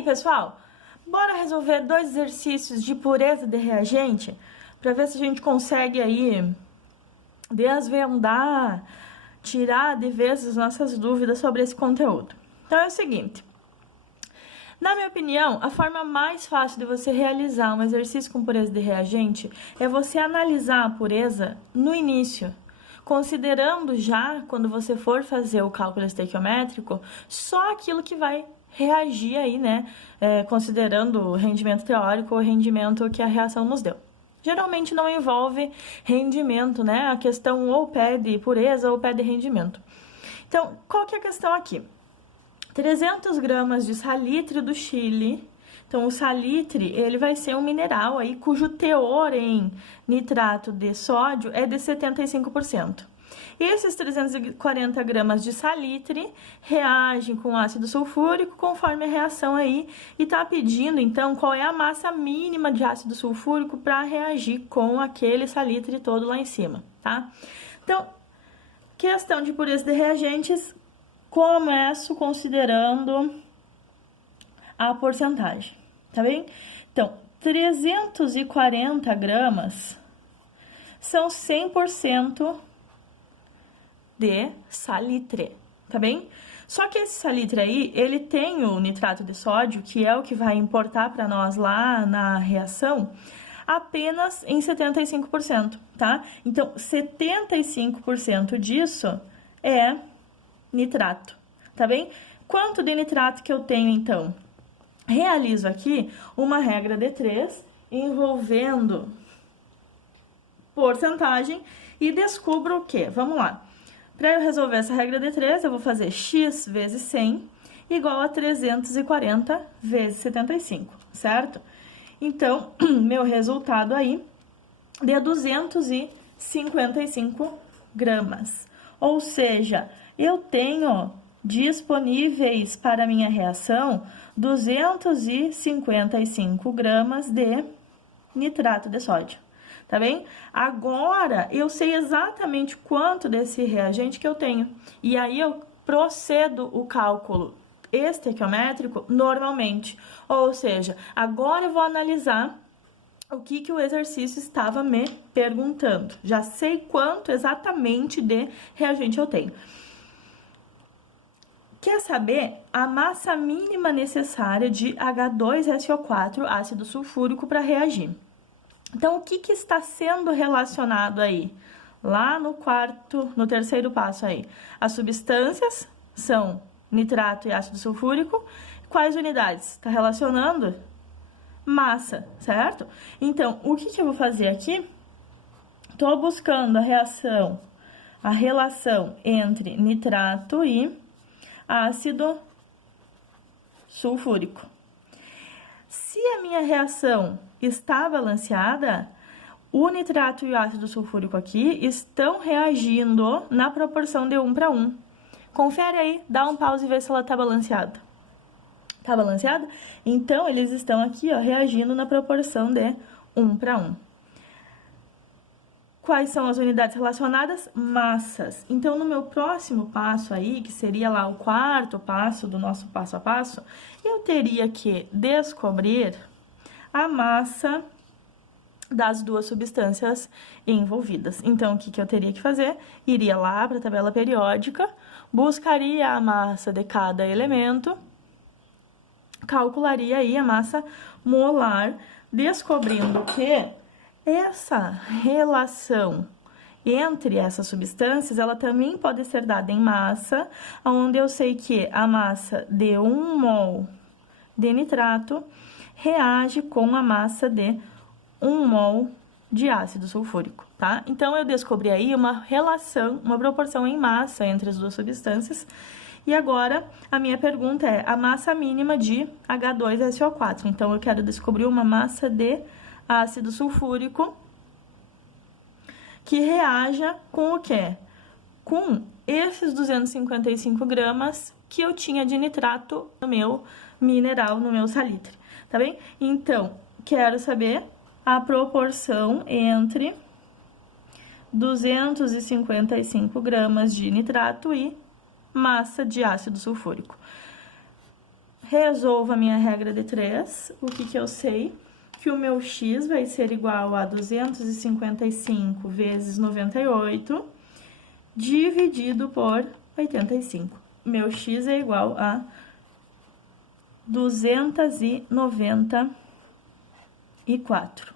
aí, pessoal? Bora resolver 2 exercícios de pureza de reagente para ver se a gente consegue aí desvendar, tirar de vez as nossas dúvidas sobre esse conteúdo. Então é o seguinte, na minha opinião, a forma mais fácil de você realizar um exercício com pureza de reagente é você analisar a pureza no início, considerando já, quando você for fazer o cálculo estequiométrico, só aquilo que vai reagir aí, né, considerando o rendimento teórico ou o rendimento que a reação nos deu. Geralmente não envolve rendimento, né, a questão ou pede pureza ou pede rendimento. Então, qual que é a questão aqui? 300 gramas de salitre do Chile. Então, o salitre, ele vai ser um mineral aí cujo teor em nitrato de sódio é de 75%. E esses 340 gramas de salitre reagem com ácido sulfúrico conforme a reação aí e tá pedindo, então, qual é a massa mínima de ácido sulfúrico para reagir com aquele salitre todo lá em cima, tá? Então, questão de pureza de reagentes, começo considerando a porcentagem, tá bem? Então, 340 gramas são 100% de salitre, tá bem? Só que esse salitre aí, ele tem o nitrato de sódio, que é o que vai importar para nós lá na reação, apenas em 75%, tá? Então, 75% disso é nitrato, tá bem? Quanto de nitrato que eu tenho, então? Realizo aqui uma regra de 3 envolvendo porcentagem e descubro o quê? Vamos lá. Para eu resolver essa regra de 3, eu vou fazer x vezes 100 igual a 340 vezes 75, certo? Então, meu resultado aí de 255 gramas. Ou seja, eu tenho disponíveis para minha reação 255 gramas de nitrato de sódio, tá bem? Agora, eu sei exatamente quanto desse reagente que eu tenho. E aí, eu procedo o cálculo estequiométrico normalmente. Ou seja, agora eu vou analisar o que o exercício estava me perguntando. Já sei quanto exatamente de reagente eu tenho. Quer saber a massa mínima necessária de H2SO4, ácido sulfúrico, para reagir? Então, o que está sendo relacionado aí? Lá no terceiro passo aí. As substâncias são nitrato e ácido sulfúrico. Quais unidades? Está relacionando? Massa, certo? Então, o que eu vou fazer aqui? Estou buscando a relação entre nitrato e ácido sulfúrico. Se a minha reação está balanceada, o nitrato e o ácido sulfúrico aqui estão reagindo na proporção de 1 para 1. Confere aí, dá um pause e vê se ela está balanceada. Tá balanceada? Então, eles estão aqui, ó, reagindo na proporção de 1 para 1. Quais são as unidades relacionadas? Massas. Então, no meu próximo passo aí, que seria lá o 4º passo do nosso passo a passo, eu teria que descobrir a massa das duas substâncias envolvidas. Então, o que eu teria que fazer? Iria lá para a tabela periódica, buscaria a massa de cada elemento, calcularia aí a massa molar, descobrindo que essa relação entre essas substâncias, ela também pode ser dada em massa, onde eu sei que a massa de 1 mol de nitrato reage com a massa de 1 mol de ácido sulfúrico, tá? Então, eu descobri aí uma relação, uma proporção em massa entre as duas substâncias. E agora, a minha pergunta é a massa mínima de H2SO4. Então, eu quero descobrir uma massa de ácido sulfúrico que reaja com o quê? Com esses 255 gramas que eu tinha de nitrato no meu mineral, no meu salitre, tá bem? Então, quero saber a proporção entre 255 gramas de nitrato e massa de ácido sulfúrico. resolvo a minha regra de 3. O que eu sei? Que o meu x vai ser igual a 255 vezes 98, dividido por 85. Meu x é igual a 294.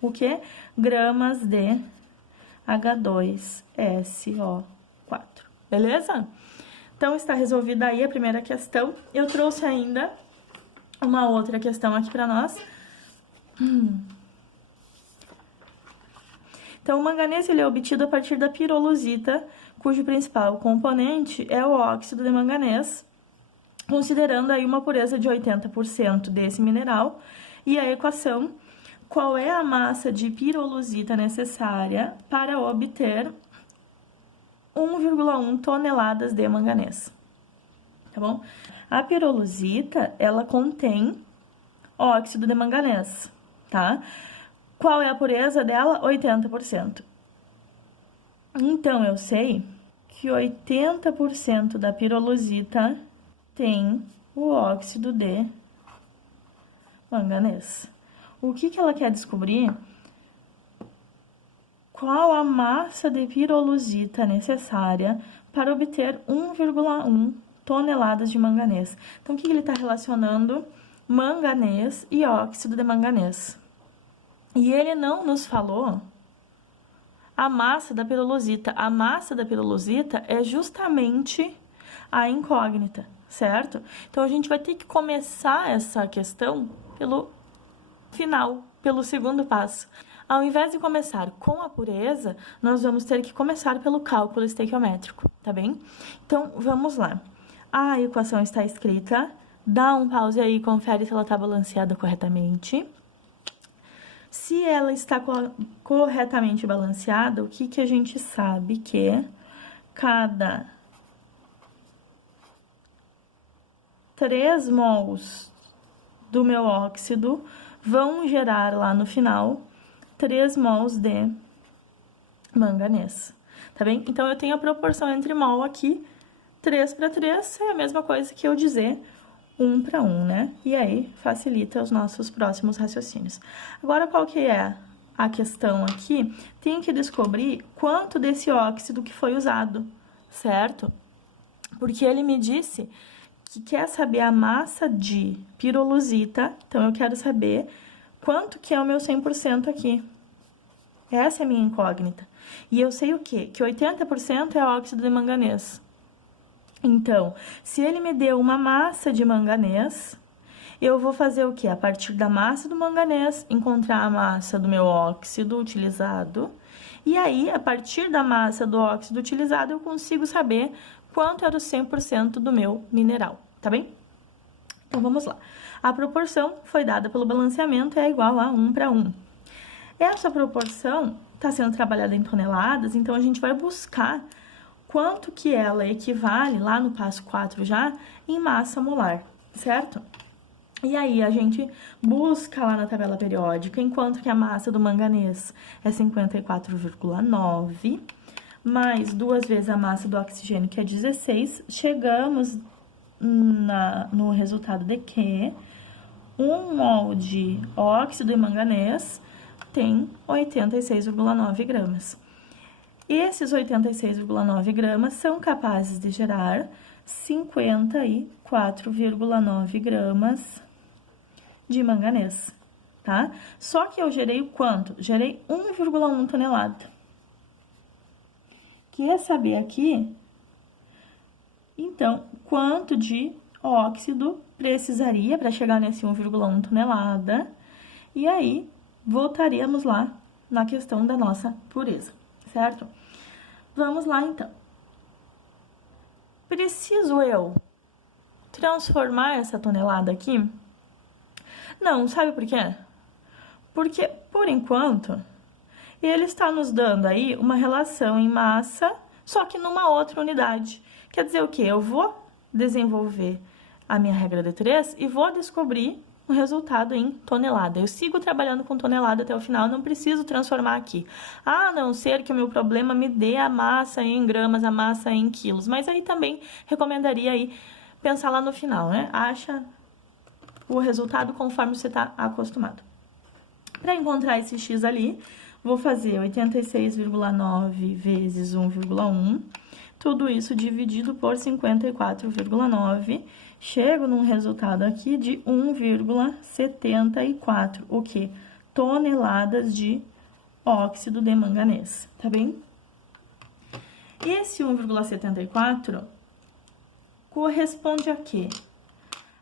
O que? Gramas de H2SO4. Beleza? Então, está resolvida aí a primeira questão. Eu trouxe ainda uma outra questão aqui para nós. Então, o manganês ele é obtido a partir da pirolusita, cujo principal componente é o óxido de manganês, considerando aí uma pureza de 80% desse mineral. E a equação: qual é a massa de pirolusita necessária para obter 1,1 toneladas de manganês, tá bom? A pirolusita, ela contém óxido de manganês, tá? Qual é a pureza dela? 80%. Então, eu sei que 80% da pirolusita tem o óxido de manganês. O que ela quer descobrir? Qual a massa de pirolusita necessária para obter 1,1 toneladas de manganês. Então, o que ele está relacionando? Manganês e óxido de manganês. E ele não nos falou a massa da pirolusita. A massa da pirolusita é justamente a incógnita, certo? Então, a gente vai ter que começar essa questão pelo final, pelo segundo passo. Ao invés de começar com a pureza, nós vamos ter que começar pelo cálculo estequiométrico, tá bem? Então, vamos lá. A equação está escrita, dá um pause aí e confere se ela está balanceada corretamente. Se ela está corretamente balanceada, o que a gente sabe? Que cada 3 mols do meu óxido vão gerar lá no final 3 mols de manganês, tá bem? Então, eu tenho a proporção entre mol aqui, 3 para 3, é a mesma coisa que eu dizer 1 para 1, né? E aí, facilita os nossos próximos raciocínios. Agora, qual que é a questão aqui? Tem que descobrir quanto desse óxido que foi usado, certo? Porque ele me disse que quer saber a massa de pirolusita, então, eu quero saber quanto que é o meu 100% aqui. Essa é a minha incógnita. E eu sei o quê? Que 80% é óxido de manganês. Então, se ele me deu uma massa de manganês, eu vou fazer o quê? A partir da massa do manganês, encontrar a massa do meu óxido utilizado. E aí, a partir da massa do óxido utilizado, eu consigo saber quanto era o 100% do meu mineral, tá bem? Então, vamos lá. A proporção foi dada pelo balanceamento, é igual a 1 para 1. Essa proporção está sendo trabalhada em toneladas, então a gente vai buscar quanto que ela equivale, lá no passo 4 já, em massa molar, certo? E aí, a gente busca lá na tabela periódica, enquanto que a massa do manganês é 54,9, mais 2 vezes a massa do oxigênio, que é 16, chegamos no resultado de que 1 mol de óxido de manganês tem 86,9 gramas. Esses 86,9 gramas são capazes de gerar 54,9 gramas de manganês, tá? Só que eu gerei o quanto? Gerei 1,1 tonelada. Quer saber aqui, então, quanto de óxido precisaria para chegar nesse 1,1 tonelada? E aí, voltaríamos lá na questão da nossa pureza, certo? Vamos lá, então. Preciso eu transformar essa tonelada aqui? Não, sabe por quê? Porque, por enquanto, ele está nos dando aí uma relação em massa, só que numa outra unidade. Quer dizer o quê? Eu vou desenvolver a minha regra de 3 e vou descobrir o resultado em tonelada. Eu sigo trabalhando com tonelada até o final, não preciso transformar aqui. A não ser que o meu problema me dê a massa em gramas, a massa em quilos. Mas aí também recomendaria aí pensar lá no final, né? Acha o resultado conforme você está acostumado. Para encontrar esse x ali, vou fazer 86,9 vezes 1,1, tudo isso dividido por 54,9, chego num resultado aqui de 1,74, o quê? Toneladas de óxido de manganês, tá bem? Esse 1,74 corresponde a quê?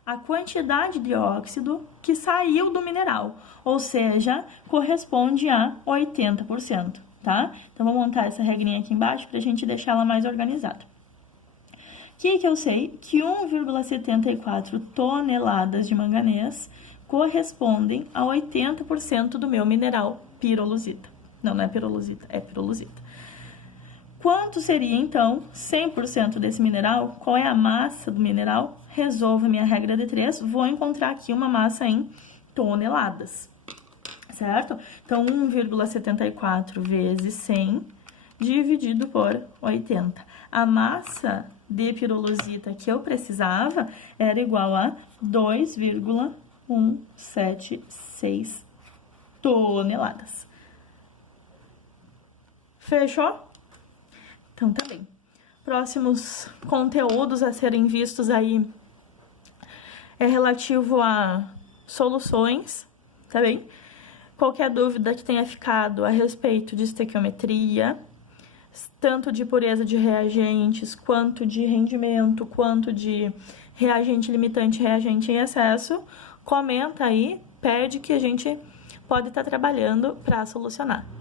A quantidade de óxido que saiu do mineral, ou seja, corresponde a 80%, tá? Então, vou montar essa regrinha aqui embaixo para a gente deixar ela mais organizada. O que eu sei? Que 1,74 toneladas de manganês correspondem a 80% do meu mineral pirolusita. Não é pirolusita, é pirolusita. Quanto seria, então, 100% desse mineral? Qual é a massa do mineral? Resolvo a minha regra de 3, vou encontrar aqui uma massa em toneladas, certo? Então, 1,74 vezes 100 dividido por 80. A massa de pirolusita que eu precisava era igual a 2,176 toneladas. Fechou? Então, tá bem. Próximos conteúdos a serem vistos aí é relativo a soluções, tá bem? Qualquer dúvida que tenha ficado a respeito de estequiometria, tanto de pureza de reagentes, quanto de rendimento, quanto de reagente limitante, reagente em excesso, comenta aí, pede que a gente pode estar trabalhando para solucionar.